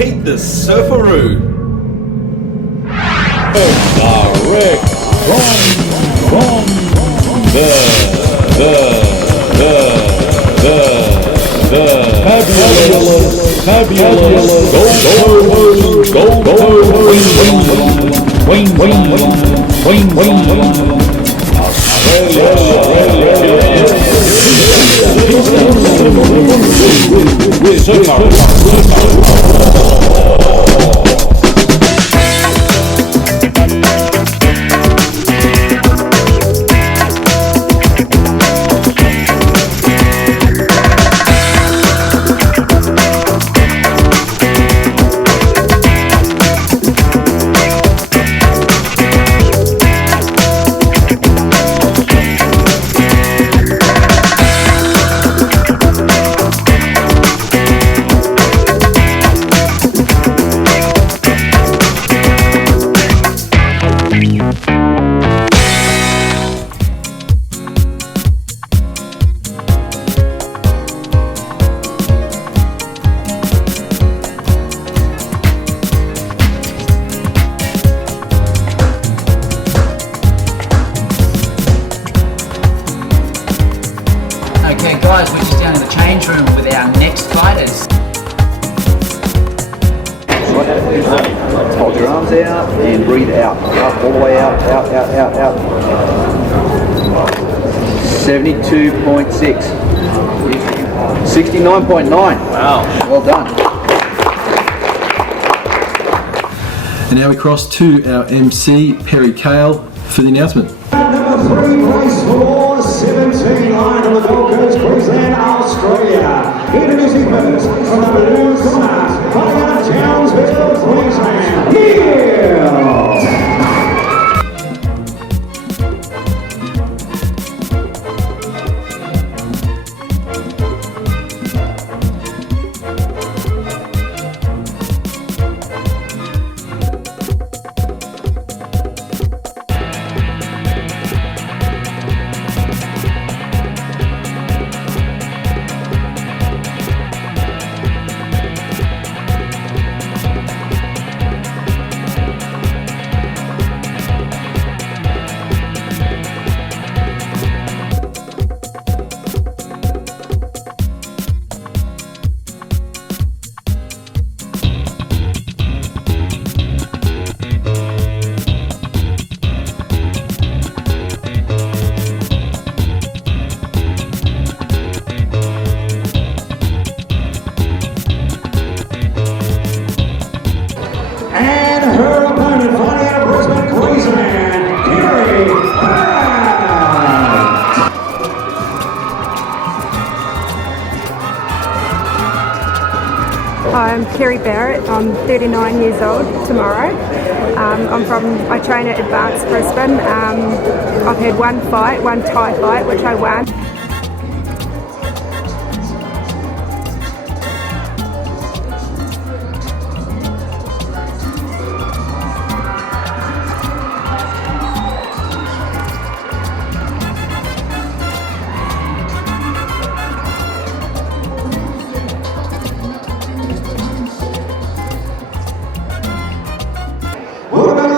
repeat the Surfaroo. Direct from the fabulous Okay guys, we're just down in the change room with our next fighters. Hold your arms out and breathe out. Up, all the way out, out, out, out, out. 72.6. 69.9. Wow. Well done. And now we cross to our MC, Perry Cale, for the announcement. Number 3, race for 17, line on the Gold Coast, Queensland, Australia. Introducing first from the blue corner, fighting out of Townsville, Queensland. Here! And her opponent fighting out of Brisbane, Queensland, Kerry Barrett. I'm Kerry Barrett. I'm 39 years old tomorrow. I train at Advanced Brisbane. I've had one Thai fight, which I won.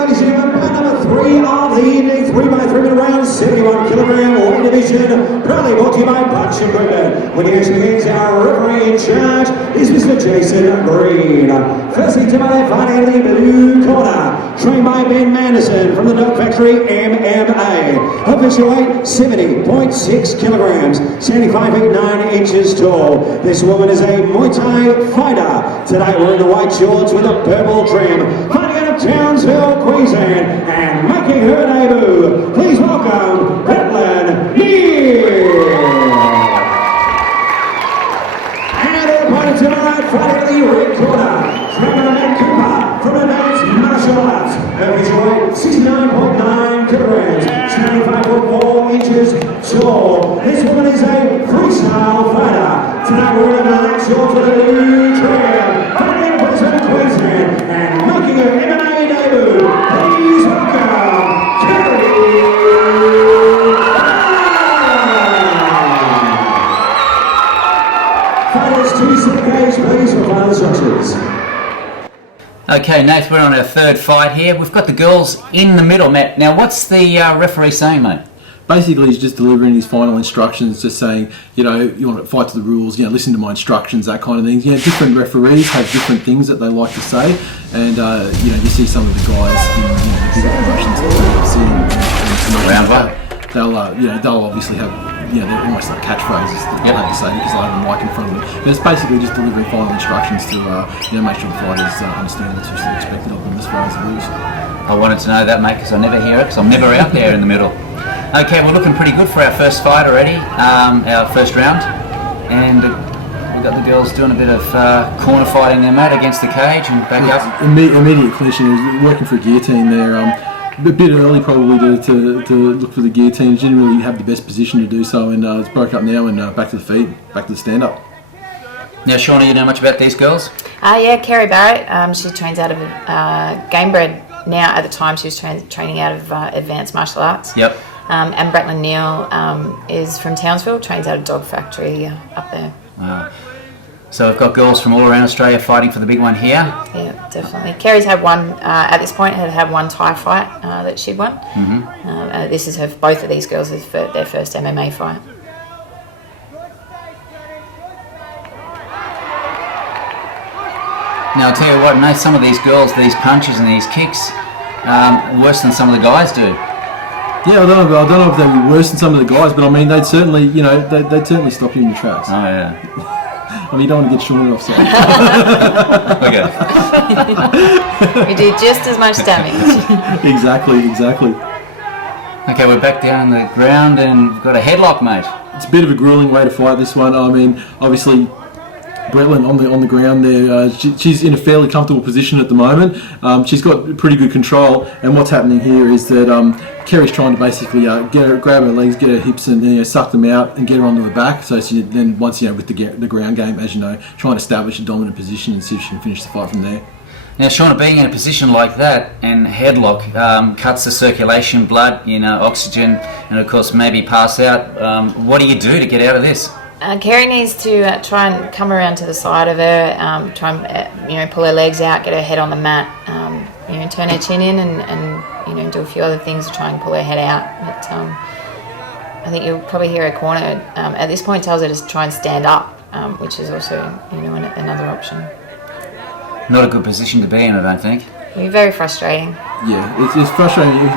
Ladies and gentlemen, number 3 of the evening, 3x3 round, 71 kilogram weight division, proudly brought to you by Punch Equipment. When he actually begins, our referee in charge is Mr. Jason Green. Firstly, to my left, fighting in the blue corner, trained by Ben Manderson from the Dog Factory MMA. Official weight, 70.6 kilograms, 75 feet 9 inches tall. This woman is a Muay Thai fighter. Today we're in the white shorts with a purple trim. Fighting out of Townsville, Queensland, and making her debut. Please welcome Brooklyn Neal. And her opponent to the right, fighting in the red corner, Trevor Cooper from Advanced Martial Arts. Official weight, 69.9 kilograms, 75.4 inches tall. This woman is a freestyle fighter. Tonight we're in the black shorts with a blue trim. Fighting in Brisbane, Queensland, and making her MMA debut. Please welcome Kerry Barrett. Fighters to center cage, please, for final instructions. Okay, Nath, we're on our third fight here. We've got the girls in the middle, Matt. Now, what's the referee saying, mate? Basically, he's just delivering his final instructions, just saying, you want to fight to the rules, listen to my instructions, that kind of thing. Different referees have different things that they like to say, and you see some of the guys in the bigger promotions like UFC and they'll obviously have they're almost like catchphrases that they have to say because they have a mic in front of them. But it's basically just delivering final instructions to make sure the fighters understand what's usually expected of them as far as the rules. I wanted to know that, mate, because I never hear it, because I'm never out there in the middle. Okay, we're looking pretty good for our first fight already, our first round, and we've got the girls doing a bit of corner fighting there, mate, against the cage and back up. Immediate clinching, working for a guillotine there. A bit early probably to look for the guillotine. Didn't really have the best position to do so, and it's broke up now and back to the feet, back to the stand-up. Now, Shauna, you know much about these girls? Yeah, Kerry Barrett. She trains out of Gamebred now. At the time, she was training out of Advanced Martial Arts. Yep. And Bretland Neal is from Townsville, trains out of Dog Factory up there. Wow. So we've got girls from all around Australia fighting for the big one here. Yeah, definitely. Kerry's had one, at this point, had one Thai fight that she'd won. Mm-hmm. This is both of these girls is their first MMA fight. Now, I'll tell you what, Nate, some of these girls, these punches and these kicks, worse than some of the guys do. Yeah, I don't know if they'd be worse than some of the guys, but I mean, they'd certainly, they'd certainly stop you in your tracks. Oh, yeah. I mean, you don't want to get shorted offside. Okay. We do just as much damage. Exactly. Okay, we're back down on the ground and we've got a headlock, mate. It's a bit of a grueling way to fight this one. I mean, obviously, Bretland on the ground there, she's in a fairly comfortable position at the moment. She's got pretty good control, and what's happening here is that Kerry's trying to basically grab her legs, get her hips, and suck them out and get her onto her back. So she then once with the ground game, as you know, trying to establish a dominant position and see if she can finish the fight from there. Now, Shauna, being in a position like that and headlock cuts the circulation, blood, oxygen, and of course maybe pass out. What do you do to get out of this? Kerry needs to try and come around to the side of her, try and pull her legs out, get her head on the mat, turn her chin in, and do a few other things to try and pull her head out. But I think you'll probably hear her corner at this point tells her to try and stand up, which is also another option. Not a good position to be in, I don't think. It'll be very frustrating. Yeah, it's frustrating. You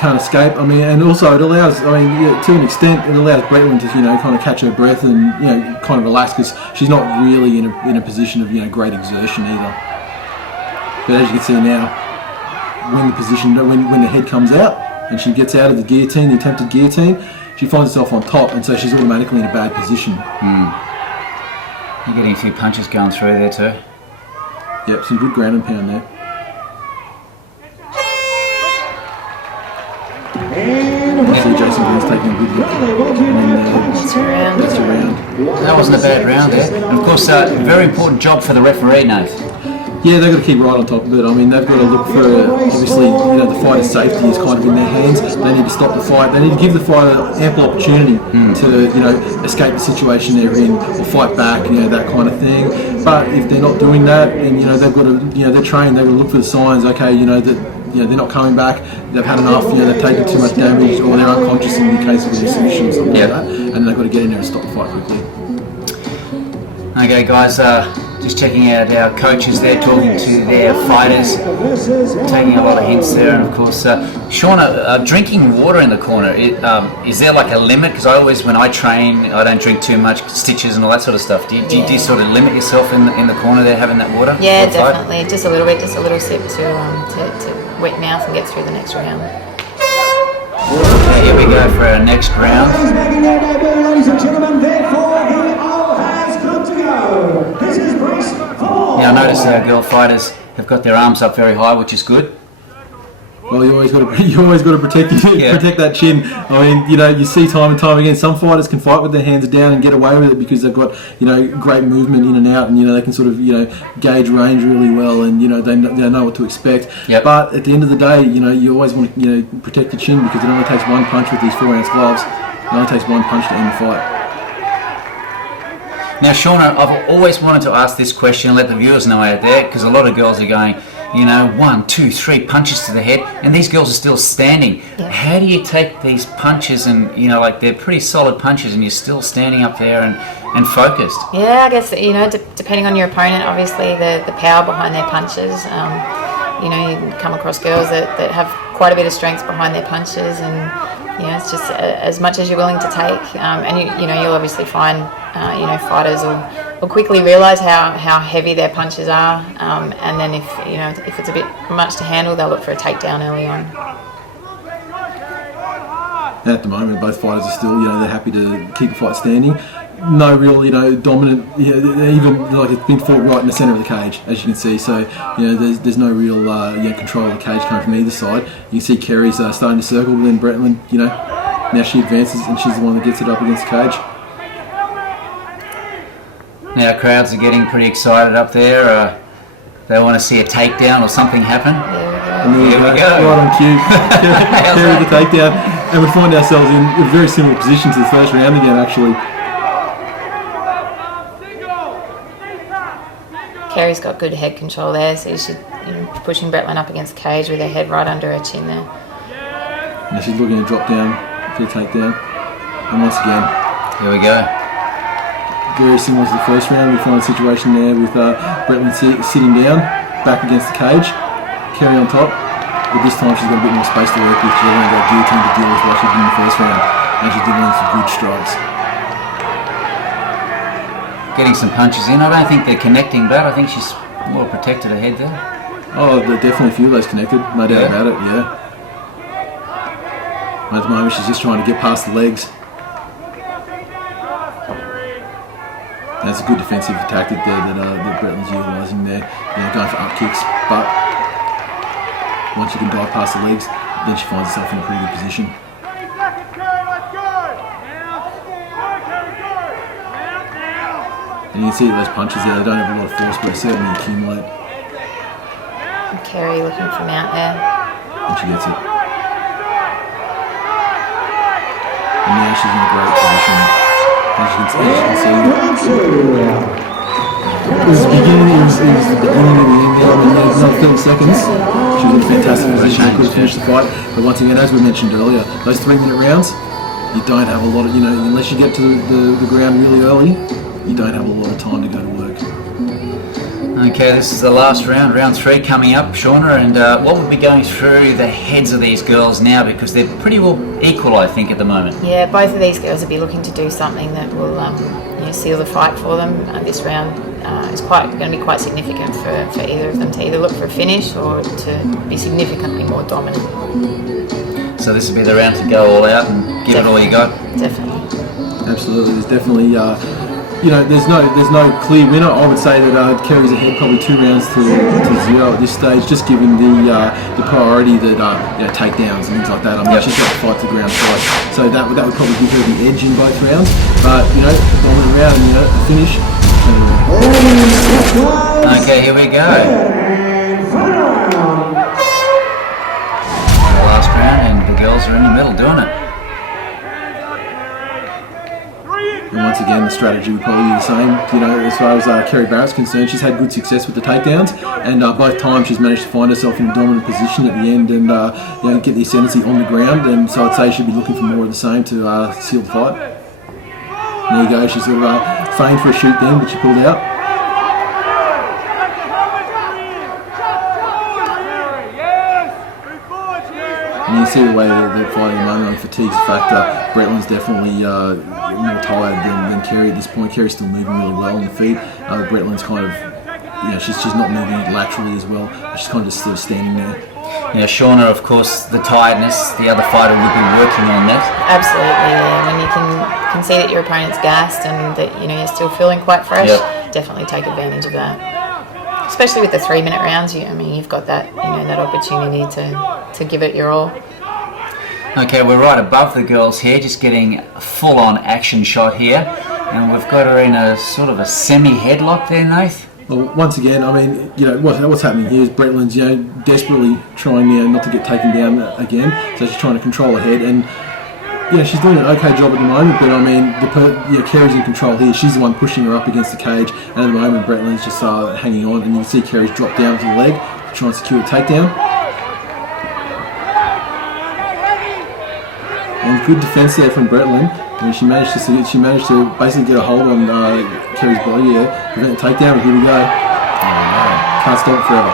can't escape. I mean, and also it allows. I mean, to an extent, it allows Bretland to kind of catch her breath and kind of relax because she's not really in a position of great exertion either. But as you can see now, when the head comes out and she gets out of the guillotine, the attempted guillotine, she finds herself on top, and so she's automatically in a bad position. You're getting a few punches going through there too. Yep, some good ground and pound there. Jason Green's taking a good look. That's a round. That wasn't a bad round there. And of course, very important job for the referee, Nath. Yeah, they've got to keep right on top of it. I mean, they've got to look for, obviously, the fighter's safety is kind of in their hands. They need to stop the fight. They need to give the fighter ample opportunity to, escape the situation they're in or fight back, that kind of thing. But if they're not doing that, then, they've got to, they're trained, they've got to look for the signs, okay, that they're not coming back, they've had enough, they've taken too much damage, or they're unconscious in the case of their submission or something like that, and they've got to get in there and stop the fight quickly. Okay, guys, just checking out our coaches there, talking to their fighters, taking a lot of hints there, and of course, Shauna, drinking water in the corner, is there like a limit? Because when I train, I don't drink too much, stitches and all that sort of stuff. Do you sort of limit yourself in the corner there, having that water? Yeah, definitely, just a little bit, just a little sip to wet mouth and get through the next round. Okay, here we go for our next round. Ladies and gentlemen, therefore, the all has come to go. This is race 4. Now, notice our girl fighters have got their arms up very high, which is good. Well, you always got to protect that chin. I mean, you see time and time again, some fighters can fight with their hands down and get away with it because they've got great movement in and out, and they can sort of gauge range really well, and they know what to expect. Yep. But at the end of the day, you always want to protect the chin because it only takes one punch with these 4-ounce gloves. It only takes one punch to end the fight. Now, Shauna, I've always wanted to ask this question and let the viewers know out there, because a lot of girls are going, you know, 1, 2, 3 punches to the head, and these girls are still standing. Yeah. How do you take these punches and, you know, like they're pretty solid punches and you're still standing up there and focused? Yeah, I guess, you know, depending on your opponent, obviously the power behind their punches. You know, you can come across girls that have quite a bit of strength behind their punches, and you know, it's just as much as you're willing to take. And you know, you'll obviously find you know, fighters will quickly realise how heavy their punches are, and then if it's a bit much to handle, they'll look for a takedown early on. And at the moment, both fighters are still, you know, they're happy to keep the fight standing. No real, you know, dominant, you know, even like it's been fought right in the centre of the cage, as you can see. So, you know, there's no real you know, control of the cage coming from either side. You can see Kerry's starting to circle, but then Bretland, you know, now she advances and she's the one that gets it up against the cage. Now crowds are getting pretty excited up there. They want to see a takedown or something happen. And there Here we go. right on cue. Kerry with the takedown. And we find ourselves in a very similar position to the first round again, actually. Kerry's got good head control there, so she's, you know, pushing Bretland up against the cage with her head right under her chin there. Now she's looking to drop down for the takedown. And once again, Here we go. very similar to the first round, we find a situation there with Bretland sitting down, back against the cage, Kerry on top, but this time she's got a bit more space to work with. She's only got a guillotine to deal with like she did in the first round, and she's dealing with some good strikes. Getting some punches in. I don't think they're connecting, but I think she's well protected her head there. Oh, there are definitely a few of those connected, no doubt about it, yeah. At the moment she's just trying to get past the legs. That's a good defensive tactic there that Bretland's utilising there, you know, going for up kicks, but once you can dive past the legs, then she finds herself in a pretty good position. And you can see that those punches there, they don't have a lot of force, but they certainly accumulate. And Kerry looking for mount there. And she gets it. And now she's in a great position. As you can see. It was the beginning of the end there. I mean, there's another 30 seconds. She was in a fantastic position. She could have finished the fight. But once again, as we mentioned earlier, those 3-minute rounds, you don't have a lot of, you know, unless you get to the ground really early, you don't have a lot of time to go to work. Okay, this is the last round, round 3 coming up, Shauna, and what would be going through the heads of these girls now, because they're pretty well equal, I think, at the moment. Yeah, both of these girls will be looking to do something that will you know, seal the fight for them. This round is going to be quite significant for either of them to either look for a finish or to be significantly more dominant. So this will be the round to go all out and give it all you got? Definitely. Absolutely, there's definitely, you know, there's no clear winner. I would say that Kerry's ahead probably 2 rounds to 0 at this stage, just given the priority that you know, takedowns and things like that. I mean, she's got to fight to ground fight, so that would probably give her the edge in both rounds. But you know, dominant round, you know, a finish. Okay, here we go. The last round, and the girls are in the middle doing it. And once again, the strategy would probably be the same. You know, as far as Kerry Barrett's concerned, she's had good success with the takedowns, and both times she's managed to find herself in a dominant position at the end and you know, get the ascendancy on the ground. And so I'd say she'd be looking for more of the same to seal the fight. And there you go. She sort of feigned for a shoot then, but she pulled out. And you see the way they're fighting at the moment on fatigue's factor. Bretland's definitely more tired than Kerry at this point. Kerry's still moving really well on the feet. Bretland's kind of, you know, she's not moving laterally as well. She's kind of just sort of standing there. Yeah, Shauna, of course, the tiredness, the other fighter would be working on that. Absolutely, yeah. When you can see that your opponent's gassed and that, you know, you're still feeling quite fresh, definitely take advantage of that. Especially with the 3-minute rounds, I mean, you've got that, you know, that opportunity to give it your all. Okay, we're right above the girls here, just getting a full-on action shot here, and we've got her in a sort of a semi-headlock there, Nath. Well, once again, I mean, you know, what's happening here is Bretland's, you know, desperately trying not to get taken down again, so she's trying to control her head, and yeah, she's doing an okay job at the moment, but I mean, Kerry's in control here. She's the one pushing her up against the cage, and at the moment, Bretland's just hanging on, and you can see Kerry's drop down to the leg, try and secure a takedown. And good defence there from Bretland. And she managed to basically get a hold on Kerry's body there, prevent a takedown. And here we go. Can't stop it forever.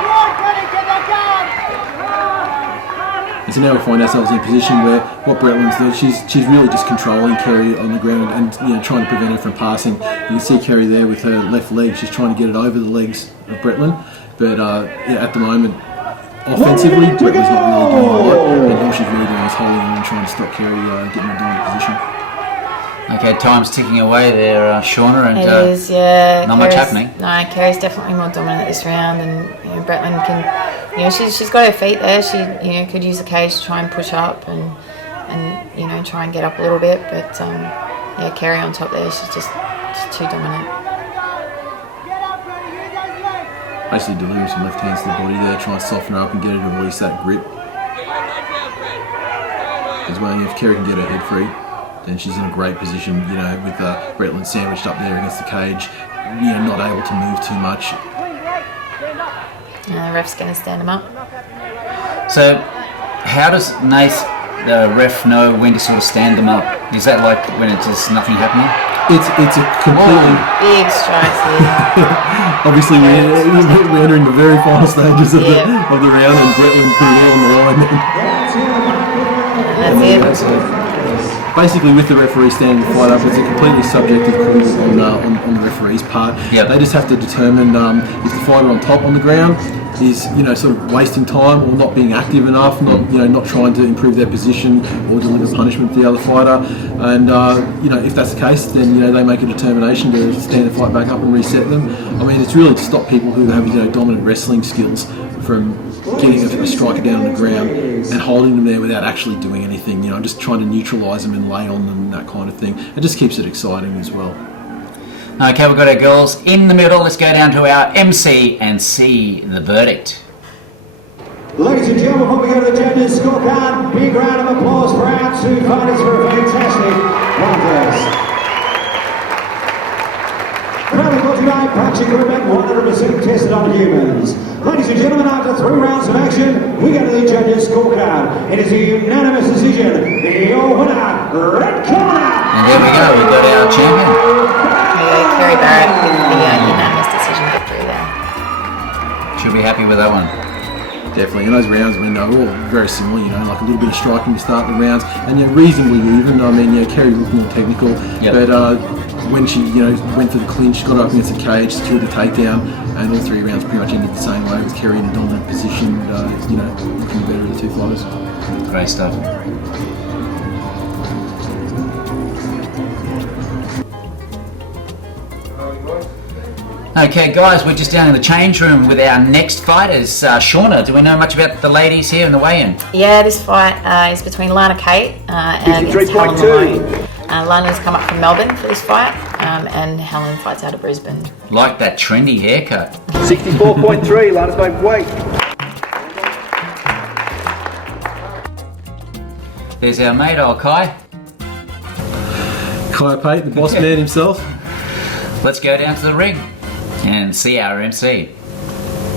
And so now we find ourselves in a position where what Bretland's doing, she's really just controlling Kerry on the ground and trying to prevent her from passing. You can see Kerry there with her left leg. She's trying to get it over the legs of Bretland, but at the moment, offensively, Bretland's not really doing a lot, and all she's really doing is holding on and trying to stop Kerry getting in a dominant position. Okay, time's ticking away there, Shauna, and it is, yeah. not much happening. No, Kerry's definitely more dominant this round, and Bretland can, she's got her feet there. She, could use the cage to try and push up and try and get up a little bit, but Kerry on top there, she's too dominant. Basically delivering some left hands to the body there, trying to soften her up and get her to release that grip. As well, if Kerry can get her head free, then she's in a great position, with Bretland sandwiched up there against the cage, not able to move too much. The ref's going to stand him up. So, how does Nath, the ref, know when to sort of stand them up? Is that like when it's just nothing happening? It's a completely... Big strikes here. Obviously, we're entering the very final stages of the round, and Bretland pretty well on the line. That's it. Basically, with the referee standing the fight up, it's a completely subjective call on the referee's part. Yep. They just have to determine if the fighter on top on the ground is sort of wasting time or not being active enough, not trying to improve their position or deliver punishment to the other fighter. And if that's the case, then they make a determination to stand the fight back up and reset them. I mean, it's really to stop people who have dominant wrestling skills from getting a striker down on the ground and holding them there without actually doing anything. Just trying to neutralise them and lay on them and that kind of thing. It just keeps it exciting as well. Okay, we've got our girls in the middle. Let's go down to our MC and see the verdict. Ladies and gentlemen, before we go to the judges' scorecard, big round of applause for our two fighters for a fantastic contest. Proudly brought to you by Patrick Rubin, 100% tested on humans. Ladies and gentlemen, after 3 rounds of action, we go to the judges' scorecard. It is a unanimous decision. Your winner, red corner. And there we go, we've got our champion. Kerry Barrett with the unanimous decision victory there. Should be happy with that one. Definitely, and those rounds, they're all very similar, like a little bit of striking to start the rounds, and reasonably even. I mean, Kerry looked more technical, but when she, went for the clinch, got up against the cage, secured the takedown, and all 3 rounds pretty much ended the same way, with Kerry in a dominant position, looking better of the 2 fighters. Great stuff. Okay, guys, we're just down in the change room with our next fighters. Shauna, do we know much about the ladies here in the weigh-in? Yeah, this fight is between Lana Kate and Helen Malone. Lana's come up from Melbourne for this fight, and Helen fights out of Brisbane. Like that trendy haircut. 64.3, Lana's made weight. There's our mate, old Kai. Kai Pate, the boss man himself. Let's go down to the ring and see our MC.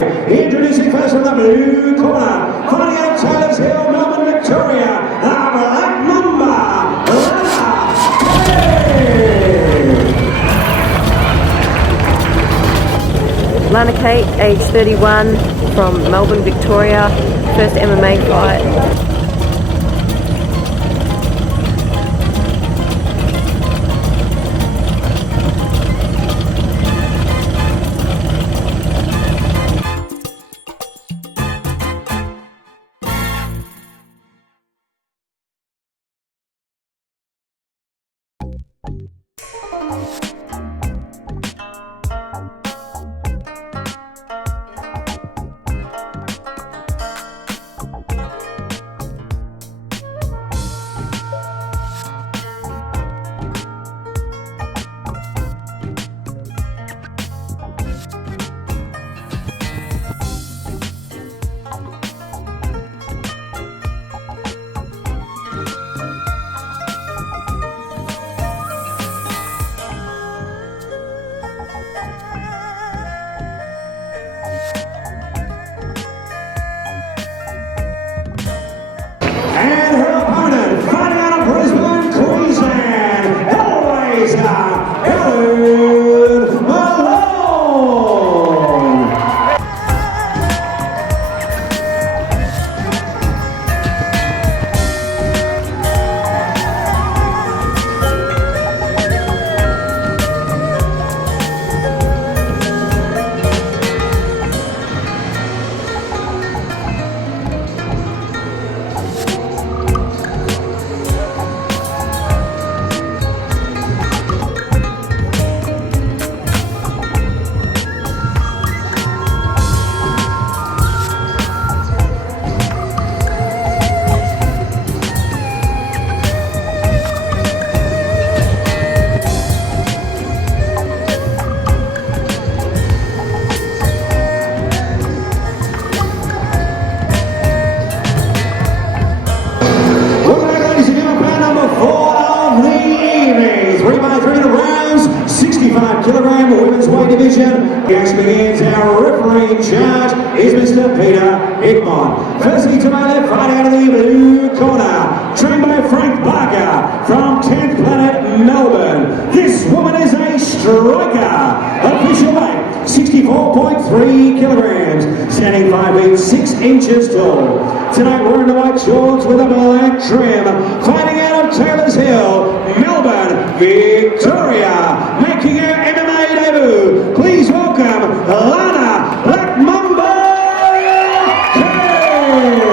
Introducing first from the blue corner, fighting out of Taylor's Hill, Melbourne, Victoria, our Black Mamba, Lana Kate, age 31, from Melbourne, Victoria, first MMA fight. And her opponent, fighting out of Brisbane, Queensland, Hellraiser, Helen Malone. Welcome back, ladies and gentlemen, round number 4 of the evening. 3 by 3 in the rounds, 65 kilogram women's weight division. The action begins. Our referee in charge is Mr. Peter Hickmont. Firstly, to my left, right out of the blue corner, trained by Frank Barker from 10th Planet, Melbourne. This woman is a striker. Official weight, 64.3 kilograms, standing 5 feet 6 inches tall. Tonight we're in the white shorts with a black trim, fighting out of Taylor's Hill, Melbourne, Victoria, making her MMA debut. Please welcome Lana Black Mamba Kay.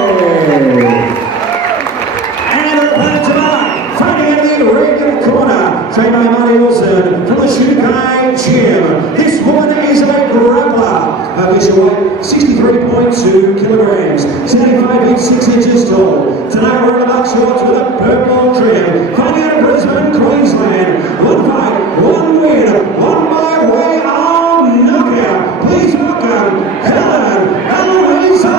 And her opponent tonight, fighting out of the red corner, trained by Marty Wilson from the Shukai Gym. This woman is a grappler. Official weight, 63.2 kilograms, standing 5 feet 6 inches tall. Tonight we're in the black shorts with a purple trim, fighting out of Brisbane, Queensland. One fight, one win, one by way of knockout. Please welcome Helen Eloisa.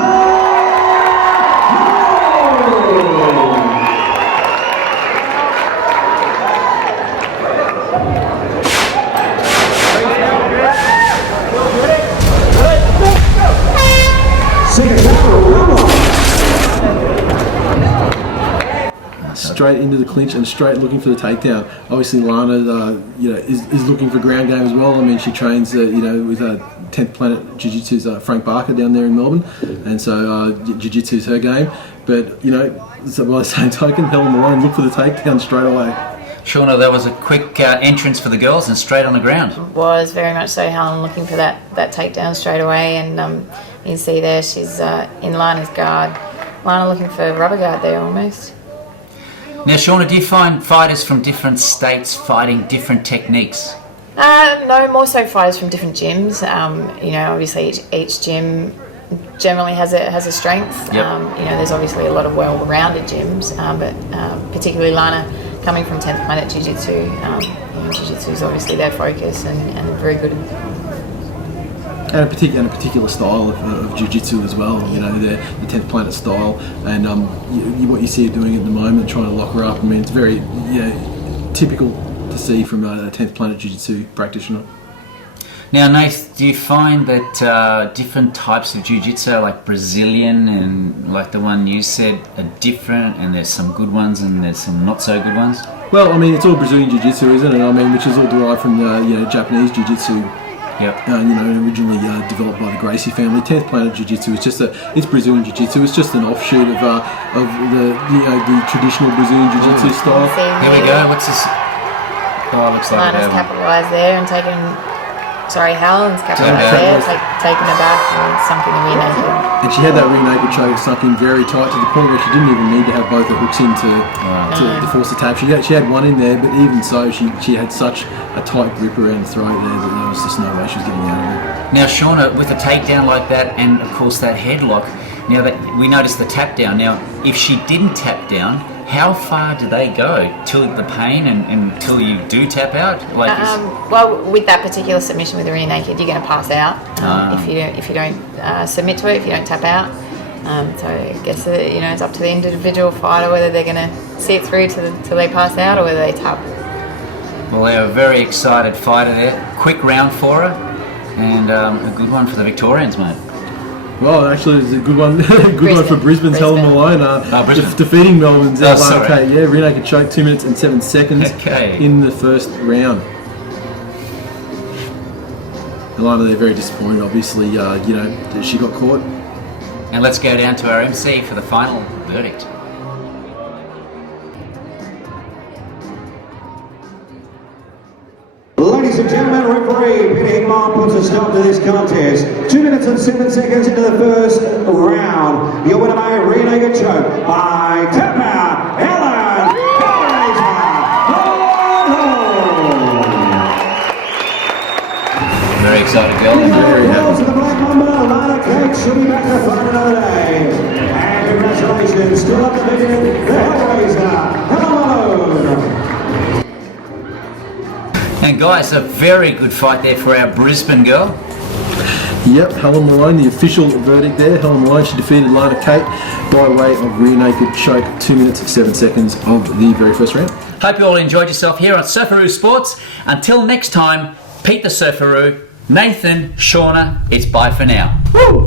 Straight into the clinch and straight looking for the takedown. Obviously, Lana, is looking for ground game as well. I mean, she trains, with 10th Planet Jiu-Jitsu's Frank Barker down there in Melbourne, and so Jiu-Jitsu's her game. But so by the same token, Helen Malone look for the takedown straight away. Shauna, that was a quick entrance for the girls and straight on the ground. Was very much so. Helen looking for that takedown straight away, and you can see there she's in Lana's guard. Lana looking for rubber guard there almost. Now, Shauna, do you find fighters from different states fighting different techniques? No, more so fighters from different gyms. Obviously each gym generally has a strength. Yep. There's obviously a lot of well-rounded gyms, but particularly Lana coming from 10th Planet Jiu-Jitsu. Jiu-Jitsu is obviously their focus and very good. And a particular style of jiu-jitsu as well, the 10th Planet style, and what you see her doing at the moment, trying to lock her up. I mean, it's very typical to see from a 10th Planet Jiu-Jitsu practitioner. Now, Nath, do you find that different types of jiu-jitsu, like Brazilian and like the one you said, are different, and there's some good ones and there's some not so good ones? Well, I mean, it's all Brazilian jiu-jitsu, isn't it? I mean, which is all derived from Japanese jiu-jitsu. Yep. Originally developed by the Gracie family. 10th Planet Jiu-Jitsu is it's Brazilian Jiu-Jitsu. It's just an offshoot of the traditional Brazilian Jiu-Jitsu style. Here we go. What's this? Oh, it looks like Lana's capitalised there and taken. Helen's capitalised there, taken her back and sunk in the rear naked. And she had that rear naked choke sunk in very tight to the point where she didn't even need to have both her hooks in to force the tap. She had one in there, but even so, she had such a tight grip around the throat there that there was just no way she was getting out of it. Now, Shauna, with a takedown like that, and of course that headlock, now that we noticed the tap down. Now, if she didn't tap down, how far do they go till the pain and until you do tap out? Well, with that particular submission with the rear naked, you're going to pass out if you don't submit to it, if you don't tap out. So I guess it's up to the individual fighter whether they're going to see it through till they pass out or whether they tap. Well, they're a very excited fighter there. Quick round for her, and a good one for the Victorians, mate. Well, actually, it's a good one. Good one for Brisbane's Helen Malone. Brisbane. Defeating Melbourne's Oh, sorry. okay, yeah, rear naked choke, 2 minutes and 7 seconds Okay. in the first round. Alana, they're very disappointed. Obviously, she got caught. And let's go down to our MC for the final verdict. Ladies and gentlemen, referee Peter Hickmar puts a stop to this contest. 2 minutes and 7 seconds into the first round. Your winner by rear naked choke by tap out, Ellen Very excited girl. Very happy. to the Black Mamba, Lana Kate, she'll be back to fight another day. And congratulations, still up the division, the Hellraiser, Helen. And guys, a very good fight there for our Brisbane girl. Yep, Helen Malone, the official verdict there. Helen Malone, she defeated Lana Kate by way of rear naked choke, 2 minutes and 7 seconds of the very first round. Hope you all enjoyed yourself here on Surfaroo Sports. Until next time, Pete the Surfaroo, Nathan, Shauna, it's bye for now. Woo!